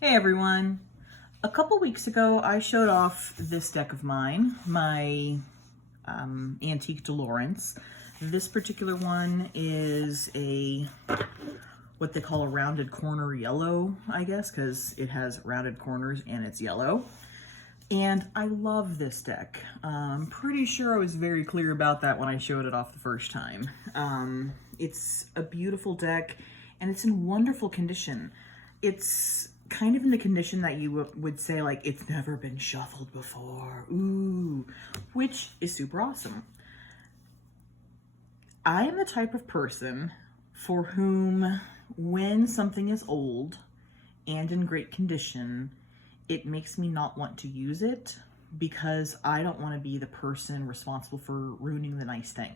Hey everyone! A couple weeks ago I showed off this deck of mine, my antique DeLaurence. This particular one is what they call a rounded corner yellow, I guess, because it has rounded corners and it's yellow. And I love this deck. I'm pretty sure I was very clear about that when I showed it off the first time. It's a beautiful deck and it's in wonderful condition. It's kind of in the condition that you would say, like, it's never been shuffled before, ooh, which is super awesome. I am the type of person for whom when something is old and in great condition, it makes me not want to use it because I don't want to be the person responsible for ruining the nice thing.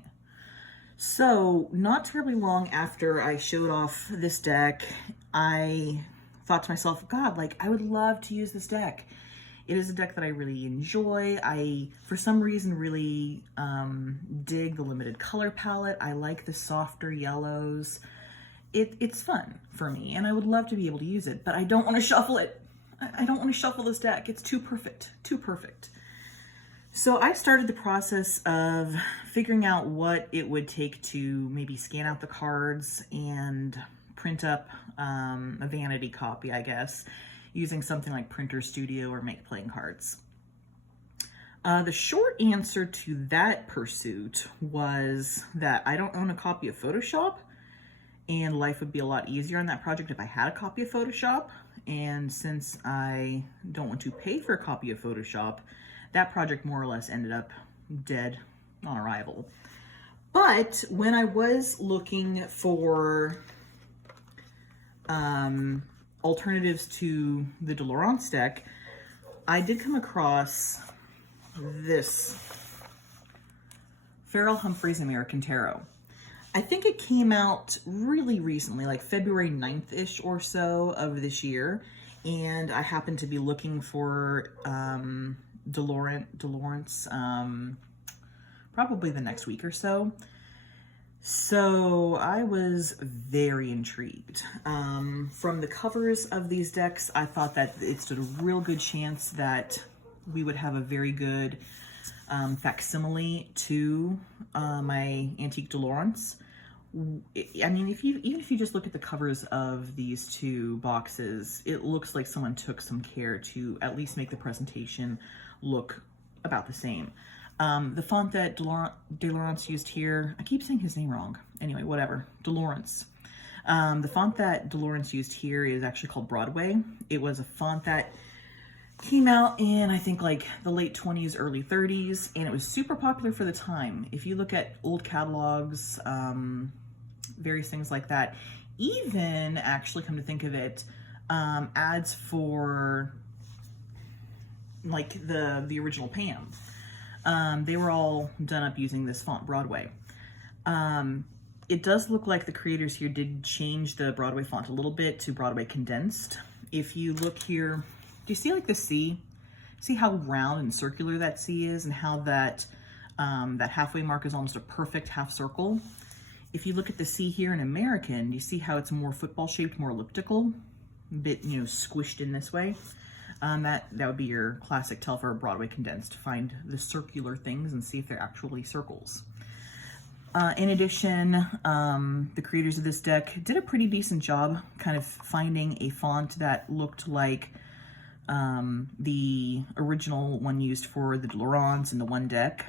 So not terribly long after I showed off this deck, I thought to myself, God, like, I would love to use this deck. It is a deck that I really enjoy. I, for some reason, really dig the limited color palette. I like the softer yellows. It's fun for me, and I would love to be able to use it, but I don't want to shuffle it. I don't want to shuffle this deck. It's too perfect, too perfect. So I started the process of figuring out what it would take to maybe scan out the cards and print up a vanity copy, I guess, using something like Printer Studio or Make Playing Cards. The short answer to that pursuit was that I don't own a copy of Photoshop, and life would be a lot easier on that project if I had a copy of Photoshop. And since I don't want to pay for a copy of Photoshop, that project more or less ended up dead on arrival. But when I was looking for alternatives to the DeLaurence deck, I did come across this Ferol Humphrey's American Tarot. I think it came out really recently, like February 9th-ish or so of this year, and I happened to be looking for DeLaurence probably the next week or so. So I was very intrigued. From the covers of these decks, I thought that it stood a real good chance that we would have a very good facsimile to my antique DeLaurence. I mean, even if you just look at the covers of these two boxes, it looks like someone took some care to at least make the presentation look about the same. The font that DeLaurence used here, I keep saying his name wrong. Anyway, whatever, DeLaurence. The font that DeLaurence used here is actually called Broadway. It was a font that came out in, I think, like the late 20s, early 30s, and it was super popular for the time. If you look at old catalogs, various things like that, even actually, come to think of it, ads for like the original Pam. They were all done up using this font, Broadway. It does look like the creators here did change the Broadway font a little bit to Broadway condensed. If you look here, do you see like the C? See how round and circular that C is, and how that that halfway mark is almost a perfect half circle? If you look at the C here in American, you see how it's more football shaped, more elliptical, a bit, you know, squished in this way. That would be your classic tell for a Broadway condensed. Find the circular things and see if they're actually circles. In addition, the creators of this deck did a pretty decent job kind of finding a font that looked like the original one used for the DeLaurence and the one deck.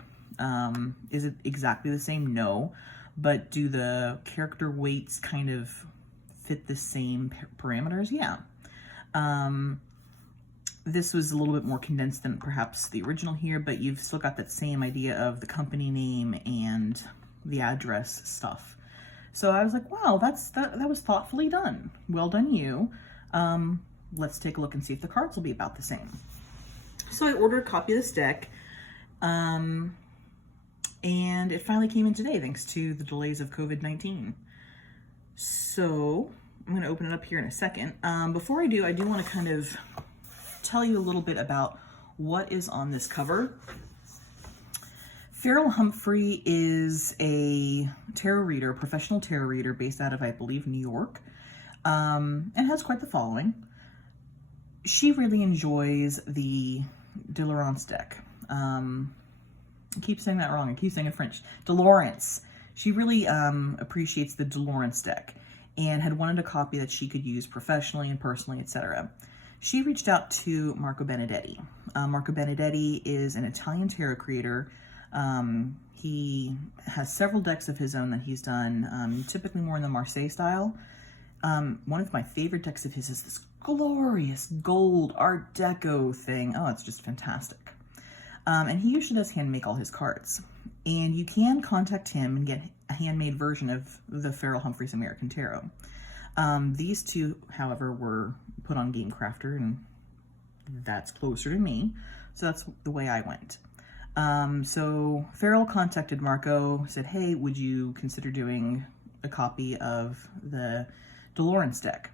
Is it exactly the same? No. But do the character weights kind of fit the same parameters? Yeah. This was a little bit more condensed than perhaps the original here, but you've still got that same idea of the company name and the address stuff. So I was like, wow, that was thoughtfully done. Well done, you. Let's take a look and see if the cards will be about the same. So I ordered a copy of this deck, and it finally came in today thanks to the delays of COVID-19. So I'm going to open it up here in a second. Before I do want to kind of tell you a little bit about what is on this cover. Ferol Humphrey is a tarot reader, a professional tarot reader based out of, I believe, New York, and has quite the following. she really enjoys the DeLaurence deck. I keep saying that wrong. I keep saying it French. DeLaurence. She really appreciates the DeLaurence deck and had wanted a copy that she could use professionally and personally, etc. She reached out to Marco Benedetti. Marco Benedetti is an Italian tarot creator. He has several decks of his own that he's done, typically more in the Marseille style. One of my favorite decks of his is this glorious gold Art Deco thing. Oh, it's just fantastic. And he usually does hand make all his cards. And you can contact him and get a handmade version of the Ferol Humphrey's American Tarot. These two, however, were put on Gamecrafter, and that's closer to me. So that's the way I went. So Ferol contacted Marco, said, hey, would you consider doing a copy of the DeLaurence deck?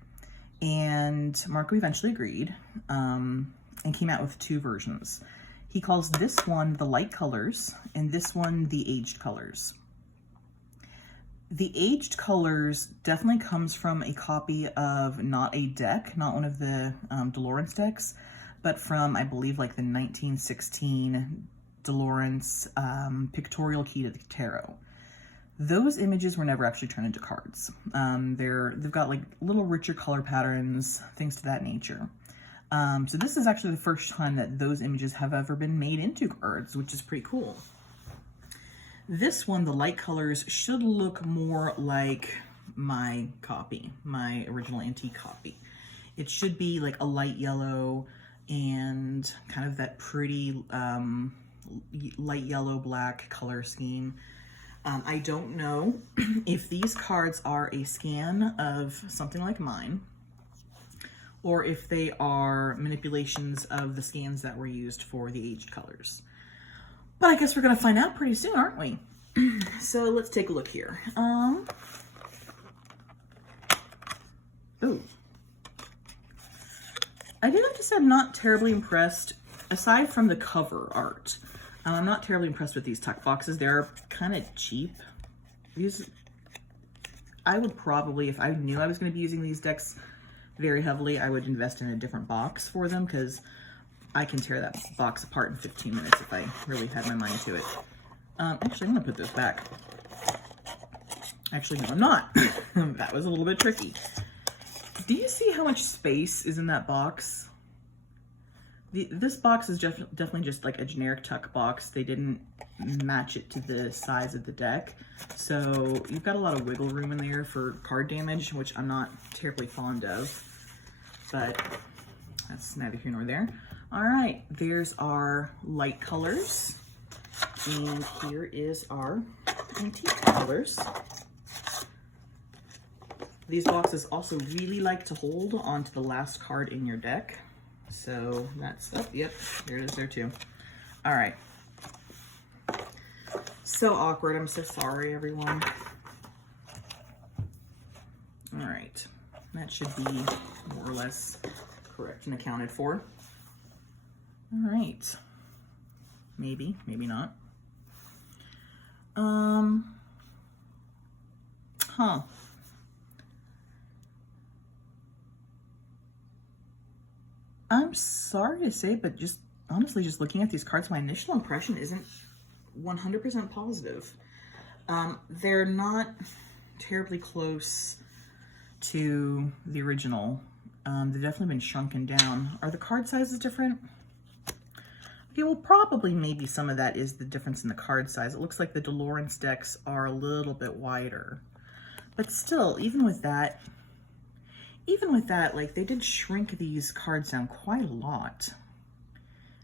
And Marco eventually agreed, and came out with two versions. He calls this one the light colors, and this one the aged colors. The aged colors definitely comes from a copy of not a deck, not one of the DeLaurence decks, but from, I believe, like the 1916 DeLaurence Pictorial Key to the Tarot. Those images were never actually turned into cards. They've got like little richer color patterns, things to that nature. So this is actually the first time that those images have ever been made into cards, which is pretty cool. This one, the light colors, should look more like my copy, my original antique copy. It should be like a light yellow and kind of that pretty light yellow black color scheme. I don't know if these cards are a scan of something like mine, or if they are manipulations of the scans that were used for the aged colors. But I guess we're gonna find out pretty soon, aren't we? So let's take a look here. Oh. I do have to say I'm not terribly impressed, aside from the cover art. I'm not terribly impressed with these tuck boxes. They're kind of cheap. These, I would probably, if I knew I was gonna be using these decks very heavily, I would invest in a different box for them, because I can tear that box apart in 15 minutes if I really had my mind to it. Actually, I'm gonna put this back. Actually, no, I'm not. That was a little bit tricky. Do you see how much space is in that box? This box is definitely just like a generic tuck box. They didn't match it to the size of the deck. So you've got a lot of wiggle room in there for card damage, which I'm not terribly fond of. But that's neither here nor there. All right, there's our light colors. And here is our antique colors. These boxes also really like to hold onto the last card in your deck. So that's, oh, yep, there it is there too. All right. So awkward, I'm so sorry, everyone. All right, that should be more or less correct and accounted for. All right, maybe, maybe not. I'm sorry to say, but just honestly, just looking at these cards, my initial impression isn't 100% positive. They're not terribly close to the original. They've definitely been shrunken down. Are the card sizes different? Okay, well, probably maybe some of that is the difference in the card size. It looks like the DeLaurence decks are a little bit wider. But still, even with that, like, they did shrink these cards down quite a lot.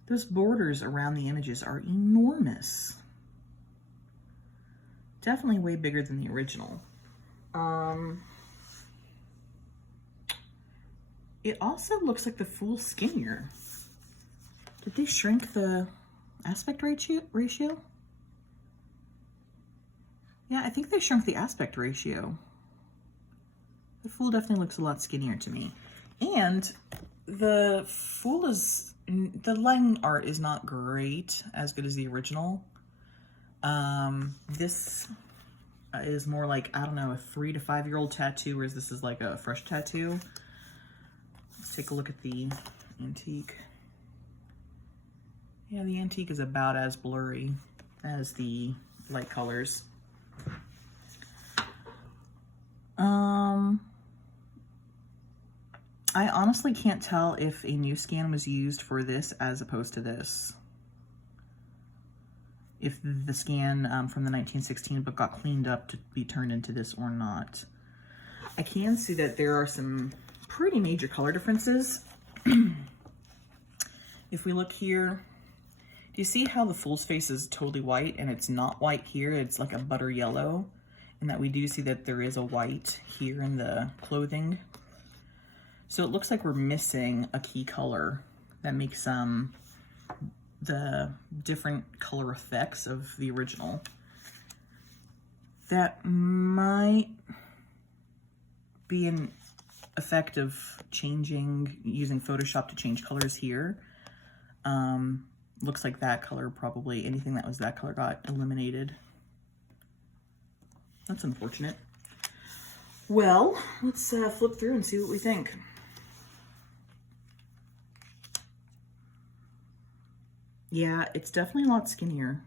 Those borders around the images are enormous. Definitely way bigger than the original. It also looks like the Fool's skinnier. Did they shrink the aspect ratio? Yeah, I think they shrunk the aspect ratio. The Fool definitely looks a lot skinnier to me. And the Fool is, the line art is not great, as good as the original. This is more like, I don't know, a 3 to 5 year old tattoo, whereas this is like a fresh tattoo. Let's take a look at the Antique. Yeah, the antique is about as blurry as the light colors. I honestly can't tell if a new scan was used for this as opposed to this. If the scan from the 1916 book got cleaned up to be turned into this or not. I can see that there are some pretty major color differences. If we look here, do you see how the fool's face is totally white and it's not white here? It's like a butter yellow, and that we do see that there is a white here in the clothing. So it looks like we're missing a key color that makes the different color effects of the original. That might be an effect of using Photoshop to change colors here. Looks like that color, probably anything that was that color got eliminated. That's unfortunate. Well, let's flip through and see what we think. Yeah, it's definitely a lot skinnier.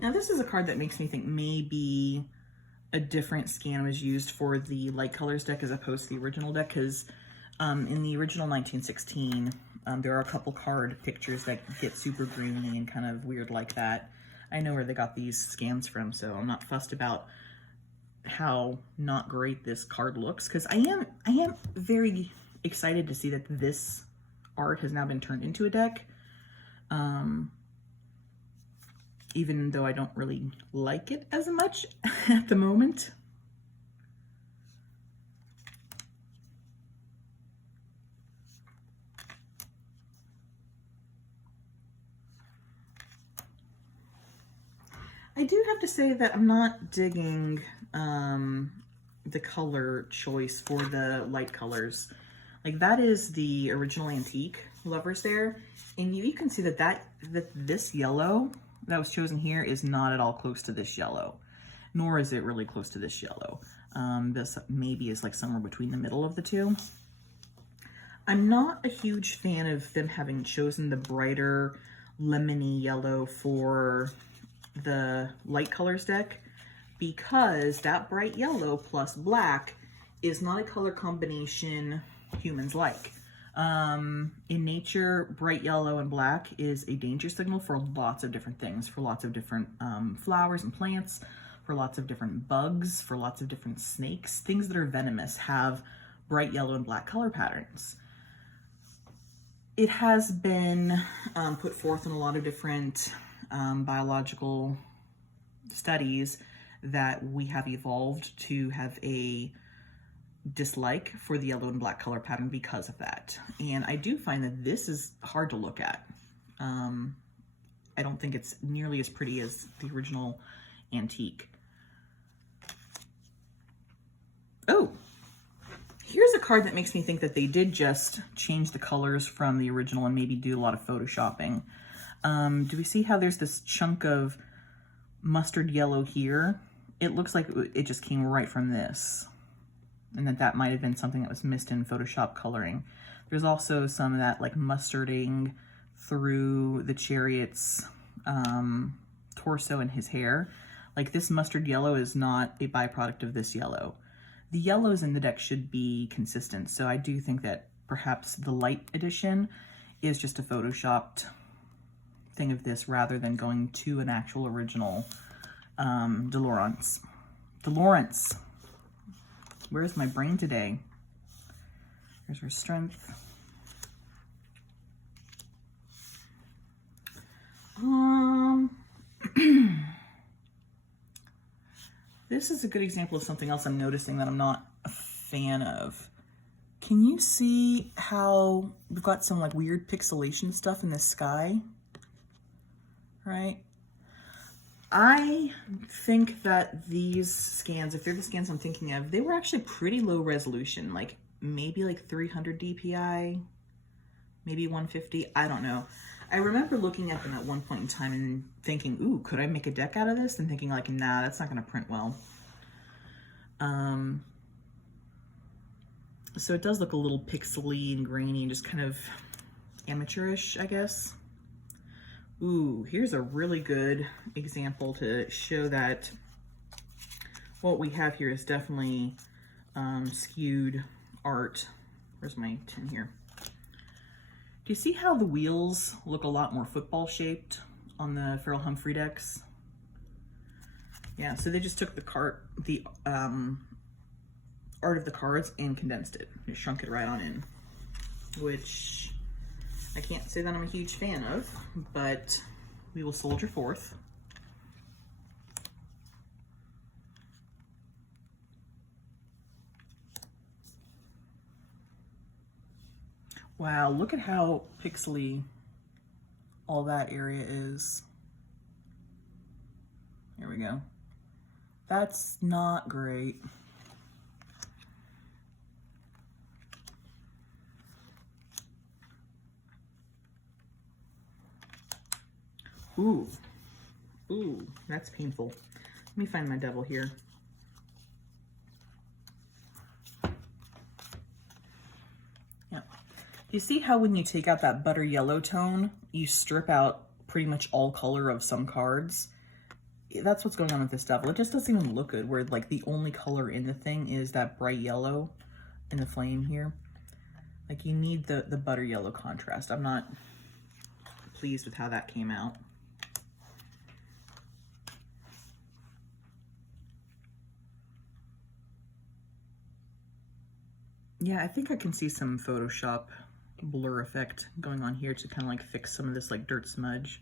Now this is a card that makes me think maybe a different scan was used for the light colors deck as opposed to the original deck, because in the original 1916, there are a couple card pictures that get super grainy and kind of weird like that. I know where they got these scans from, so I'm not fussed about how not great this card looks, because I am very excited to see that this art has now been turned into a deck. Even though I don't really like it as much at the moment. I do have to say that I'm not digging the color choice for the light colors. Like, that is the original antique lovers there, and you can see that this yellow that was chosen here is not at all close to this yellow, nor is it really close to this yellow. This maybe is like somewhere between the middle of the two. I'm not a huge fan of them having chosen the brighter lemony yellow for the light colors deck, because that bright yellow plus black is not a color combination humans like. In nature, bright yellow and black is a danger signal for lots of different things, for lots of different flowers and plants, for lots of different bugs, for lots of different snakes. Things that are venomous have bright yellow and black color patterns. It has been put forth in a lot of different biological studies that we have evolved to have a dislike for the yellow and black color pattern because of that. And I do find that this is hard to look at. I don't think it's nearly as pretty as the original antique. Oh, here's a card that makes me think that they did just change the colors from the original and maybe do a lot of photoshopping. Do we see how there's this chunk of mustard yellow here? It looks like it just came right from this, and that might have been something that was missed in Photoshop coloring. There's also some of that like mustarding through the Chariot's torso and his hair. Like, this mustard yellow is not a byproduct of this yellow. The yellows in the deck should be consistent, so I do think that perhaps the light edition is just a photoshopped thing of this rather than going to an actual original DeLaurence. DeLaurence. Where's my brain today? Here's her strength. This is a good example of something else I'm noticing that I'm not a fan of. Can you see how we've got some like weird pixelation stuff in the sky? Right? I think that these scans, if they're the scans I'm thinking of, they were actually pretty low resolution, like maybe like 300 DPI, maybe 150, I don't know. I remember looking at them at one point in time and thinking, ooh, could I make a deck out of this? And thinking like, nah, that's not gonna print well. So it does look a little pixely and grainy and just kind of amateurish, I guess. Ooh, here's a really good example to show that what we have here is definitely skewed art. Where's my tin here? Do you see how the wheels look a lot more football shaped on the Ferol Humphrey decks? Yeah, so they just took the art of the cards and condensed it. Just shrunk it right on in, which I can't say that I'm a huge fan of, but we will soldier forth. Wow, look at how pixely all that area is. Here we go. That's not great. Ooh, ooh, that's painful. Let me find my devil here. Yeah. You see how when you take out that butter yellow tone, you strip out pretty much all color of some cards? That's what's going on with this devil. It just doesn't even look good, where like the only color in the thing is that bright yellow in the flame here. Like you need the butter yellow contrast. I'm not pleased with how that came out. Yeah, I think I can see some Photoshop blur effect going on here to kind of like fix some of this like dirt smudge.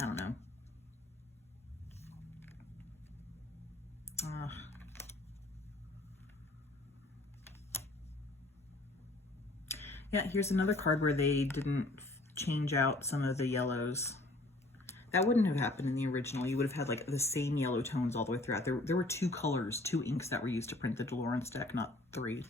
I don't know. Yeah, here's another card where they didn't change out some of the yellows. That wouldn't have happened in the original. You would have had like the same yellow tones all the way throughout. There were 2 colors, 2 inks that were used to print the DeLaurence deck, not 3.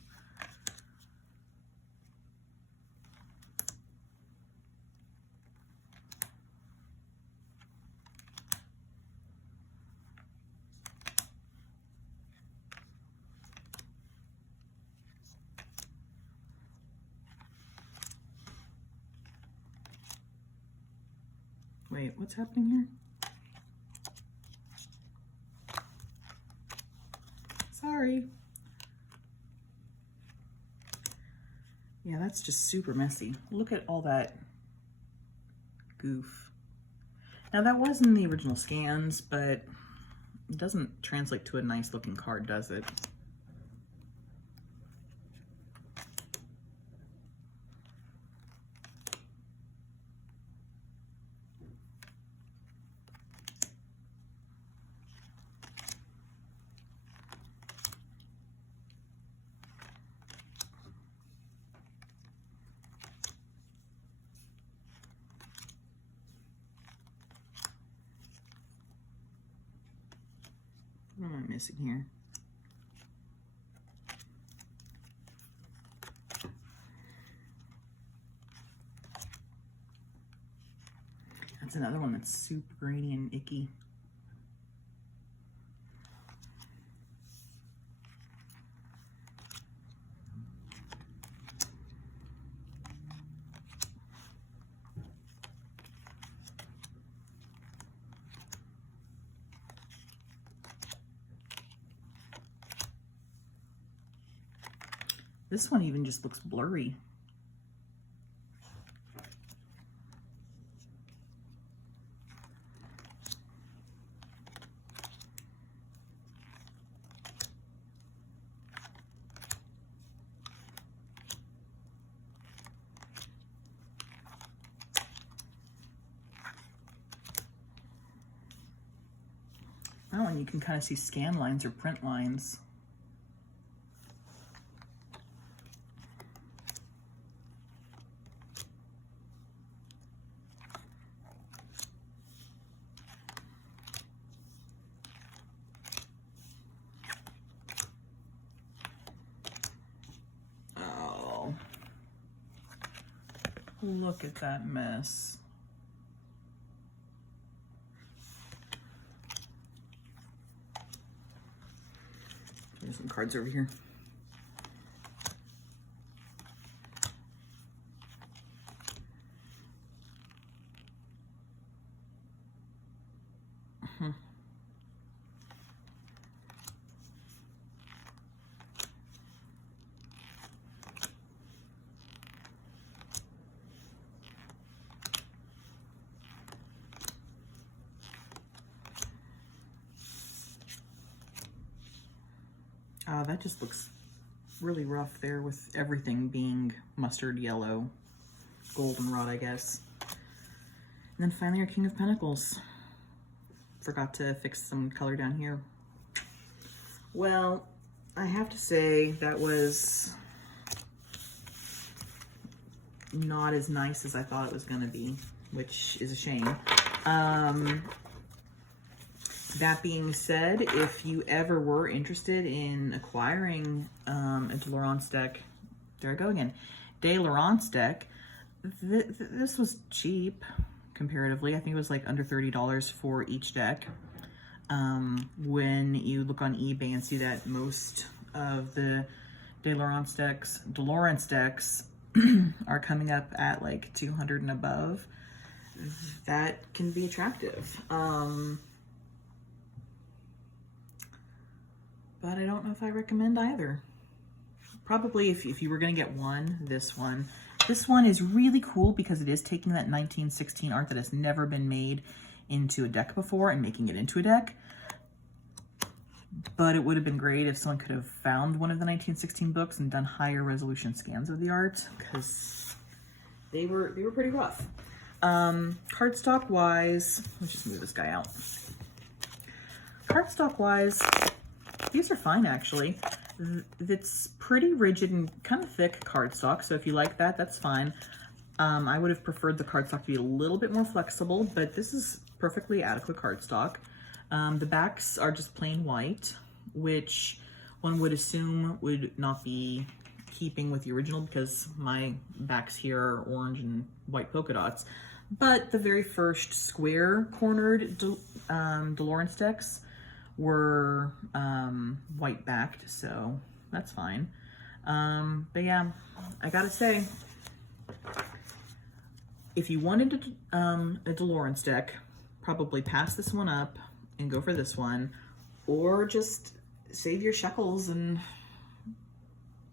Wait, what's happening here? Sorry. Yeah, that's just super messy. Look at all that goof. Now that was in the original scans, but it doesn't translate to a nice looking card, does it? What am I missing here? That's another one that's super grainy and icky. This one even just looks blurry. That one you can kind of see scan lines or print lines. Oh, look at that mess. There's some cards over here. That just looks really rough there with everything being mustard yellow, goldenrod, I guess. And then finally our King of Pentacles. Forgot to fix some color down here. Well, I have to say that was not as nice as I thought it was going to be, which is a shame. That being said, if you ever were interested in acquiring a DeLaurence deck, there I go again, DeLaurence deck, this was cheap comparatively. I think it was like under $30 for each deck. When you look on eBay and see that most of the DeLaurence decks are coming up at like 200 and above, that can be attractive. But I don't know if I recommend either. Probably if you were gonna get one, this one. This one is really cool because it is taking that 1916 art that has never been made into a deck before and making it into a deck. But it would have been great if someone could have found one of the 1916 books and done higher resolution scans of the art, because they were pretty rough. Cardstock wise, let's just move this guy out. Cardstock wise, these are fine actually. It's pretty rigid and kind of thick cardstock, so if you like that, that's fine. I would have preferred the cardstock to be a little bit more flexible, but this is perfectly adequate cardstock. The backs are just plain white, which one would assume would not be keeping with the original because my backs here are orange and white polka dots. But the very first square cornered DeLaurence decks were white backed, so that's fine. But yeah, I gotta say, if you wanted a DeLaurence deck, probably pass this one up and go for this one, or just save your shekels and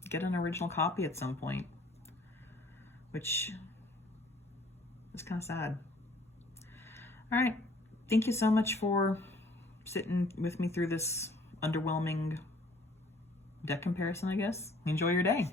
get an original copy at some point, which is kind of sad. All right, thank you so much for sitting with me through this underwhelming deck comparison, I guess. Enjoy your day.